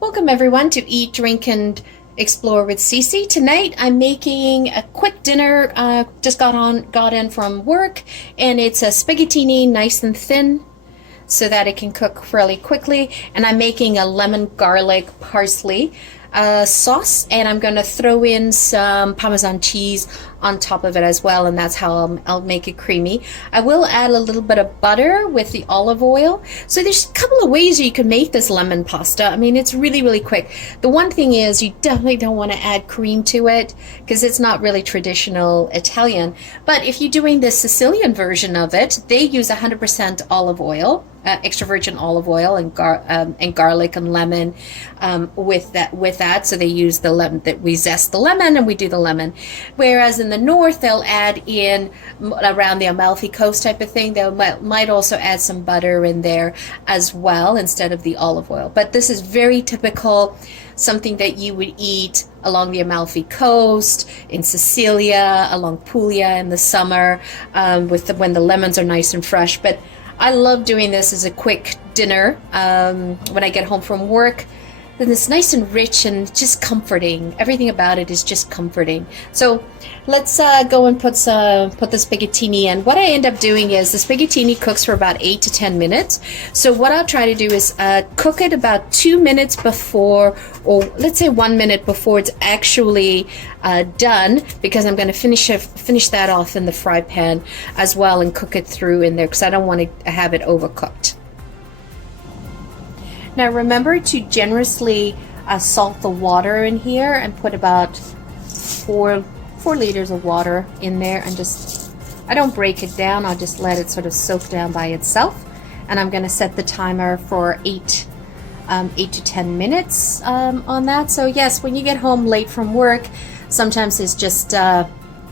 Welcome everyone to Eat, Drink, and Explore with Cece. Tonight I'm making a quick dinner. Just got in from work, and it's a spaghettini, nice and thin, so that it can cook fairly quickly. And I'm making a lemon garlic parsley sauce, and I'm going to throw in some Parmesan cheese on top of it as well, and that's how I'll make it creamy. I will add a little bit of butter with the olive oil. So there's a couple of ways you can make this lemon pasta. I mean, it's really, really quick. The one thing is you definitely don't want to add cream to it because it's not really traditional Italian. But if you're doing the Sicilian version of it, they use 100% olive oil. Extra virgin olive oil and garlic and lemon with that. So they use the lemon, that we zest the lemon and we do the lemon. Whereas in the north they'll add in, around the Amalfi Coast type of thing, they might also add some butter in there as well instead of the olive oil. But this is very typical, something that you would eat along the Amalfi Coast, in Sicilia, along Puglia in the summer, when the lemons are nice and fresh. But I love doing this as a quick dinner when I get home from work. Then it's nice and rich and just comforting. Everything about it is just comforting. So let's go and put the spaghettini in. What I end up doing is the spaghettini cooks for about 8 to 10 minutes. So what I'll try to do is cook it about 2 minutes before, or let's say 1 minute before it's actually done, because I'm going to finish that off in the fry pan as well and cook it through in there because I don't want to have it overcooked. Now remember to generously salt the water in here and put about 4 liters of water in there, and I don't break it down, I'll just let it sort of soak down by itself. And I'm going to set the timer for 8 to 10 minutes on that. So yes, when you get home late from work, sometimes it's just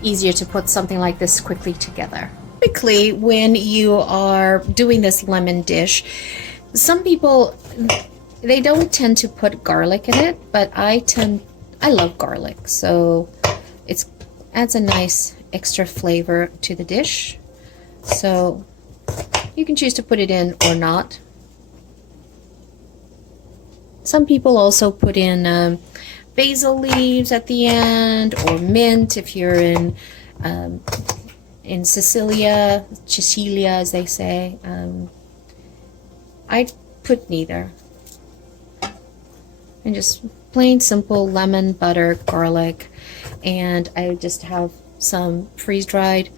easier to put something like this quickly together. Typically, when you are doing this lemon dish, some people, they don't tend to put garlic in it, but I love garlic, so it adds a nice extra flavor to the dish. So you can choose to put it in or not. Some people also put in basil leaves at the end, or mint if you're in Sicilia, as they say. I put neither. And just plain simple lemon, butter, garlic, and I just have some freeze-dried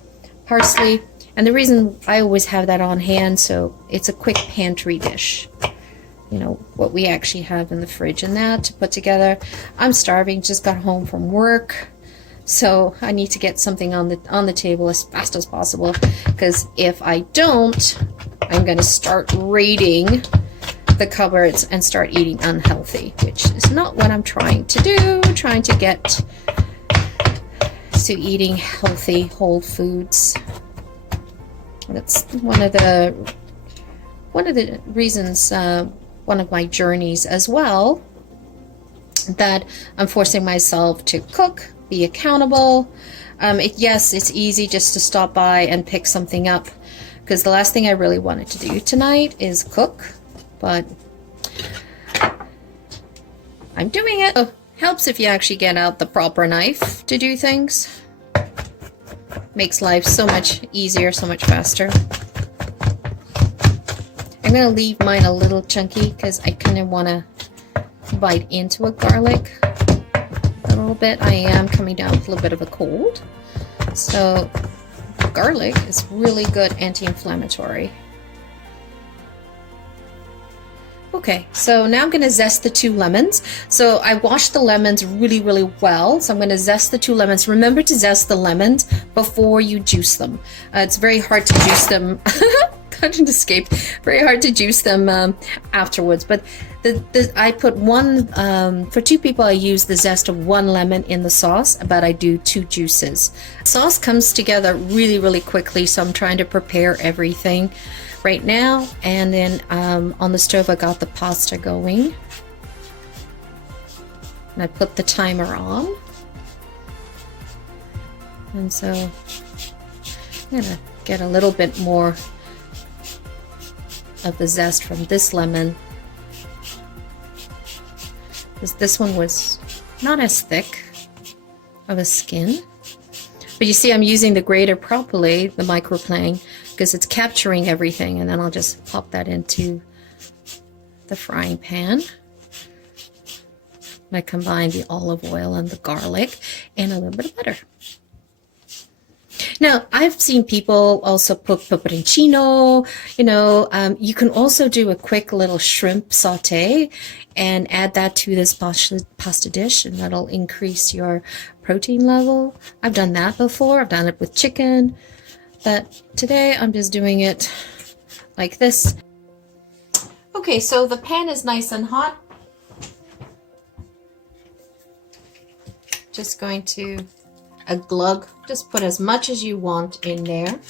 parsley. And the reason I always have that on hand, so it's a quick pantry dish. You know, what we actually have in the fridge and that to put together. I'm starving, just got home from work, so I need to get something on the table as fast as possible, because if I don't, I'm going to start raiding the cupboards and start eating unhealthy, which is not what I'm trying to do. I'm trying to get to eating healthy, whole foods. That's one of the reasons, one of my journeys as well, that I'm forcing myself to cook, be accountable. Yes, it's easy just to stop by and pick something up, because the last thing I really wanted to do tonight is cook, but I'm doing it. Oh, helps if you actually get out the proper knife to do things. Makes life so much easier, so much faster. I'm going to leave mine a little chunky because I kind of want to bite into a garlic a little bit. I am coming down with a little bit of a cold, so garlic is really good anti-inflammatory. Okay, so now I'm going to zest the 2 lemons. So I washed the lemons really, really well. So I'm going to zest the 2 lemons. Remember to zest the lemons before you juice them. It's very hard to juice them. Couldn't escape. Very hard to juice them afterwards. But I put one, for 2 people I use the zest of 1 lemon in the sauce, but I do 2 juices. Sauce comes together really, really quickly, so I'm trying to prepare everything right now. And then on the stove I got the pasta going, and I put the timer on, and so I'm gonna get a little bit more of the zest from this lemon because this one was not as thick of a skin. But you see, I'm using the grater properly, the microplane, because it's capturing everything. And then I'll just pop that into the frying pan. I combine the olive oil and the garlic and a little bit of butter. Now, I've seen people also put peperoncino, you can also do a quick little shrimp saute and add that to this pasta dish, and that'll increase your protein level. I've done that before. I've done it with chicken, but today I'm just doing it like this. Okay, so the pan is nice and hot. Just going to a glug, just put as much as you want in there.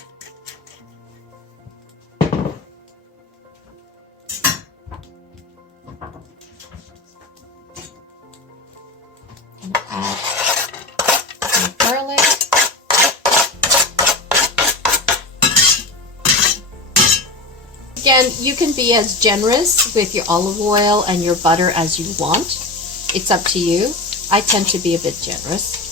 And add some garlic. Again, you can be as generous with your olive oil and your butter as you want. It's up to you. I tend to be a bit generous.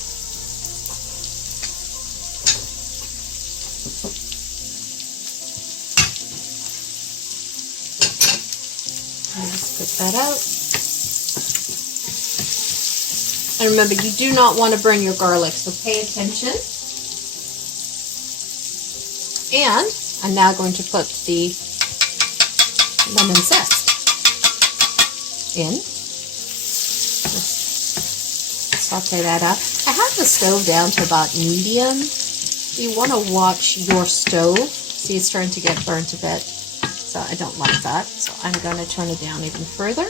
Just put that out. And remember, you do not want to burn your garlic, so pay attention. And I'm now going to put the lemon zest in. Saute that up. I have the stove down to about medium. You want to watch your stove. See, it's starting to get burnt a bit, so I don't like that. So I'm going to turn it down even further.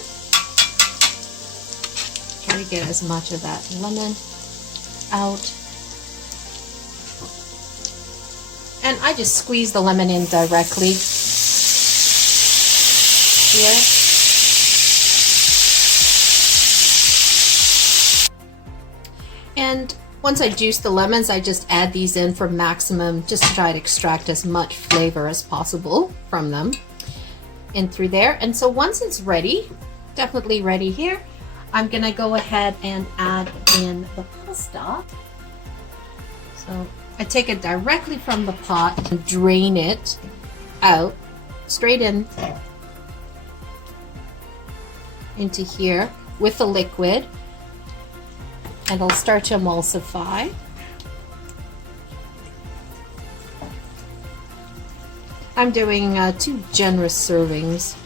Try to get as much of that lemon out. And I just squeeze the lemon in directly here. And once I juice the lemons, I just add these in for maximum, just to try to extract as much flavor as possible from them in through there. And so once it's ready, definitely ready here, I'm gonna go ahead and add in the pasta. So I take it directly from the pot and drain it out, straight in into here with the liquid. And I'll start to emulsify. I'm doing 2 generous servings.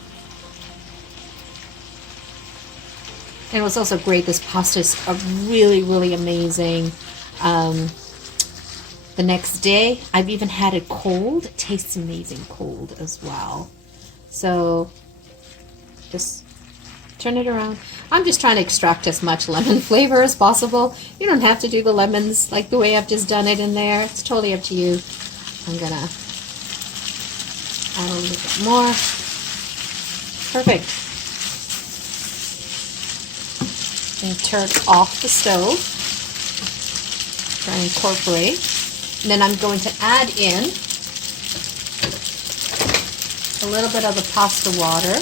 And it was also great. This pasta is really, really amazing. The next day, I've even had it cold. It tastes amazing cold as well. So just turn it around. I'm just trying to extract as much lemon flavor as possible. You don't have to do the lemons like the way I've just done it in there. It's totally up to you. I'm gonna add a little bit more. Perfect. And turn off the stove. Try and incorporate. And then I'm going to add in a little bit of the pasta water.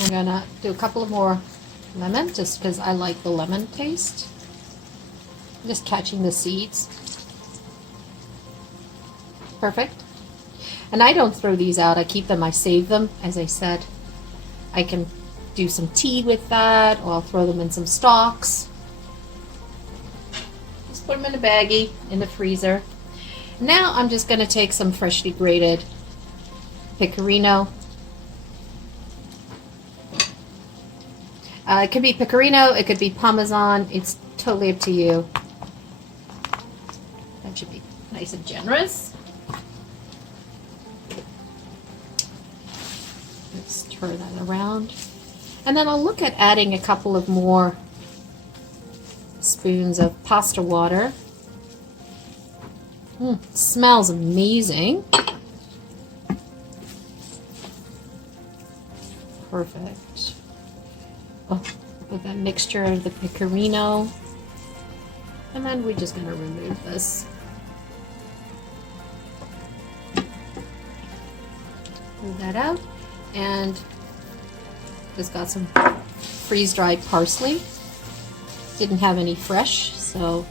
I'm gonna do a couple of more lemon just because I like the lemon taste. I'm just catching the seeds. Perfect. And I don't throw these out. I keep them. I save them. As I said, I can do some tea with that, or I'll throw them in some stalks. Just put them in a baggie in the freezer. Now I'm just going to take some freshly grated pecorino. It could be pecorino, it could be Parmesan. It's totally up to you. That should be nice and generous. Let's turn that around. And then I'll look at adding a couple of more spoons of pasta water. It smells amazing. Perfect. Oh, with that mixture of the pecorino. And then we're just going to remove this. Move that out. And just got some freeze-dried parsley. Didn't have any fresh, so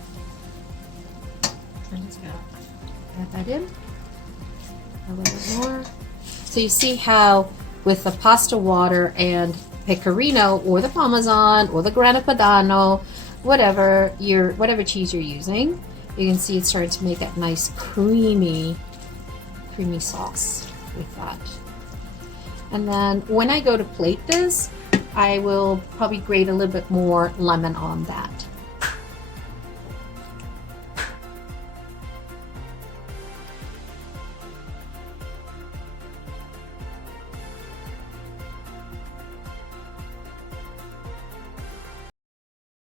I'm just gonna add that in a little more. So you see how with the pasta water and pecorino or the parmesan or the grana padano, whatever cheese you're using, you can see it's starting to make that nice creamy sauce with that. And then when I go to plate this, I will probably grate a little bit more lemon on that.